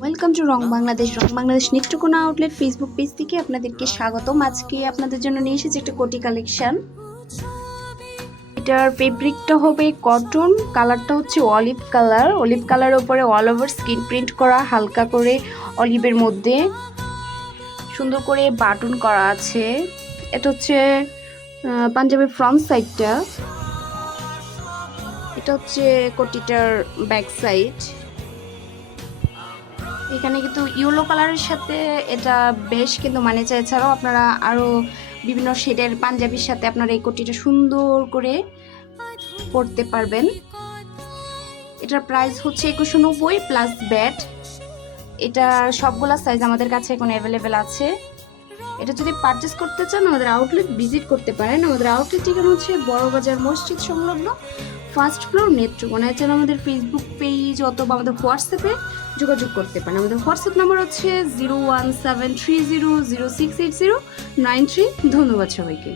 Welcome to wrong Bangladesh Netrokona outlet Facebook page থেকে আপনাদেরকে স্বাগতম। আজকে আপনাদের জন্য নিয়ে এসেছি একটা কোটি কালেকশন। এটার ফেব্রিকটা হবে কটন, কালারটা হচ্ছে অলিভ কালারের উপরে অল ওভার স্কিন প্রিন্ট করা, হালকা করে অলিভের মধ্যে সুন্দর করে বাটন করা আছে। এটা হচ্ছে পাঞ্জাবের ফ্রন্ট সাইডটা, এটা হচ্ছে কোটিটার ব্যাক সাইড। এখানে কিন্তু ইয়েলো কালারের সাথে এটা বেশ কিন্তু মানেছে। এছাড়াও আপনারা আরও বিভিন্ন শেডের পাঞ্জাবির সাথে আপনারা এই কোটিটা সুন্দর করে পরতে পারবেন। এটার প্রাইস হচ্ছে 2190 প্লাস ব্যাট। এটা সবগুলা সাইজ আমাদের কাছে এখন অ্যাভেলেবেল আছে। এটা যদি পারচেস করতে চান আমাদের আউটলেট ভিজিট করতে পারেন। আমাদের আউটলেট ঠিকানা হচ্ছে বড়বাজার মসজিদ সংলগ্ন, ফার্স্ট ফ্লোর, নেত্রকোনা। এছাড়া আমাদের ফেসবুক পেজ অথবা আমাদের হোয়াটসঅ্যাপে যোগাযোগ করতে পারেন। আমাদের হোয়াটসঅ্যাপ নাম্বার হচ্ছে 01730068093। ধন্যবাদ সবাইকে।